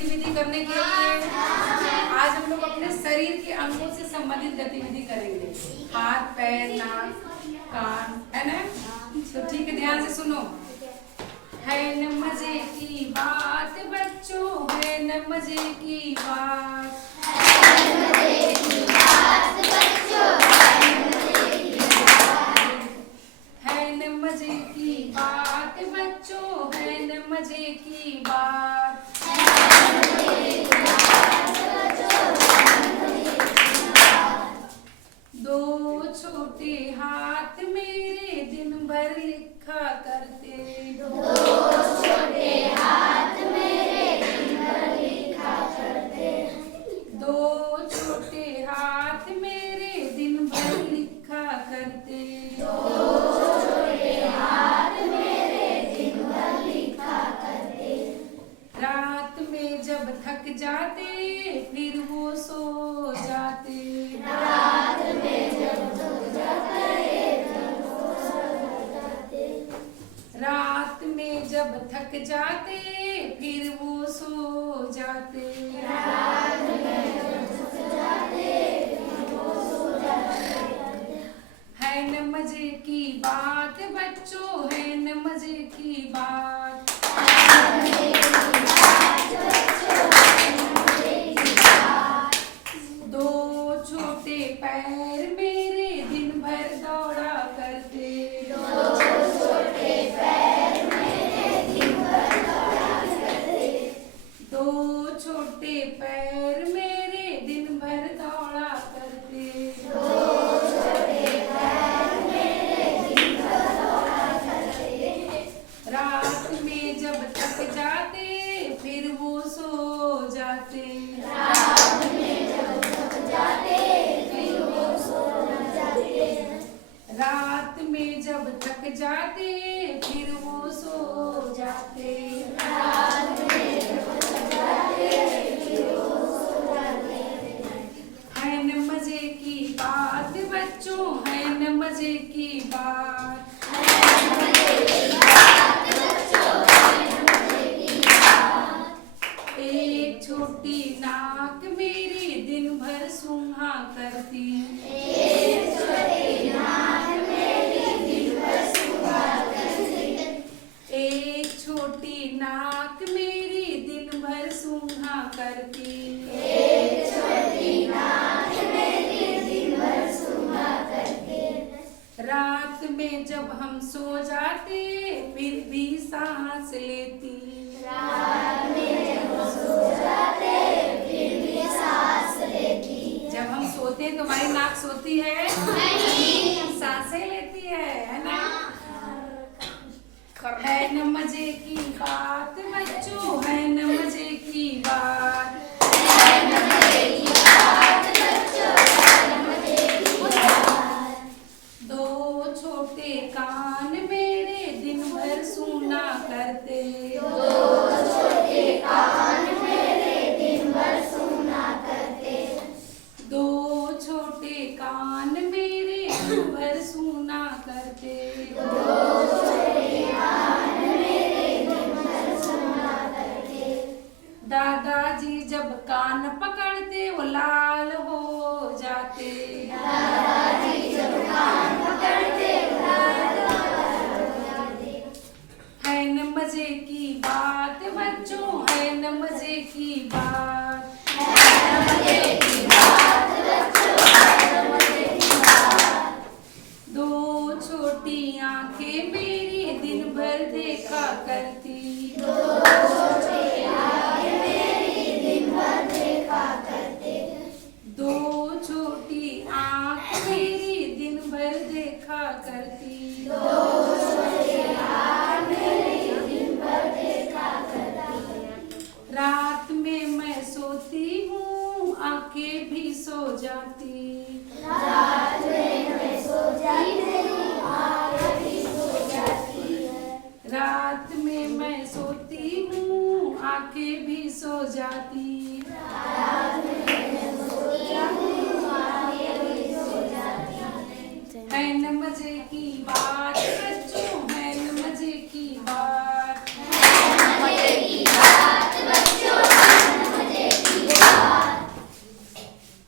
गतिविधि करने के लिए? आज हम लोग अपने शरीर के अंगों से संबंधित गतिविधि करेंगे, हाथ, पैर, नाक, कान, है ना? तो ठीक है, ध्यान से सुनो। है न मजे की बात बच्चों, है न मजे की बात, है न मजे की बात बच्चों, है न मजे की बात बच्चों, है न मजे की बात, दो छोटे हाथ मेरे दिन भर लिखा करते, दो छोटे हाथ मेरे दिन भर लिखा करते, दो छोटे हाथ मेरे दिन भर लिखा करते, दो छोटे हाथ मेरे दिन भर लिखा करते, रात में जब थक जाते फिर वो सो जाते, रात में जब थक जाते फिर वो सो जाते, रात में जब थक जाते फिर वो सो जाते, रात में जब थक जाते फिर वो सो जाते, है न मजे की बात बच्चों, है न मजे की बात, दो छोटे पैर मेरे दिन भर दौड़ा करते, दो छोटे पैर मेरे दिन भर दौड़ा करते, दो छोटे पैर मेरे दिन भर दौड़ा करते, दो छोटे पैर मेरे दिन भर दौड़ा करते, रात में जब थक जाते फिर वो सो जाते, रात में जब थक जाते फिर वो सो जाते, रात में जब थक जाते फिर वो सो जाते, रात में जब थक जाते फिर वो सो जाते, है न मजे की बात बच्चों, है न मजे की बात, एक छोटी नाक मेरी दिन भर सूंघा करती, एक छोटी नाक मेरी दिन भर सूंघा करती, एक छोटी नाक मेरी दिन भर सूंघा करती, एक छोटी नाक मेरी दिन भर सूंघा करती, रात में जब हम सो जाते फिर भी सांस लेती, रात में जब हम सो जाते फिर भी सांस लेती, जब हम सोते हैं तो हमारी नाक सोती है नहीं, सांसें लेती है ना? है न मजे की बात बच्चों, है न मजे की बात, है न मजे की बात बच्चों, है न मजे की बात, दो छोटे कान मेरे दिन भर सुना करते, दो छोटे कान मेरे दिन भर सुना करते, दो छोटे कान मेरे दिन भर सुना करते, दो छोटे कान मेरे दिन भर सुना करते, दादाजी जब कान पकड़ते वो लाल हो जाते, दादाजी जब कान पकड़ते वो लाल हो जाते, है न मजे की बात बच्चों, है न मजे की बात, है न मजे की बात बच्चों, है न मजे की बात, दो छोटी आंखें मेरी दिन भर देखा करती, दो छोटी आंखें मेरी दिन भर देखा करते, दो छोटी आंख मेरी दिन भर देखा करती, दो छोटी आंख मेरी दिन भर देखा करती, रात में मैं सोती हूँ आंखें भी सो जाती, रात में मैं सो जाती हूँ आंखें भी सो जाती है, रात में मैं सोती हूँ आंखें भी सो जाती, रात में मैं सोती हूँ आंखें भी सो जाती, है न मजे की बात।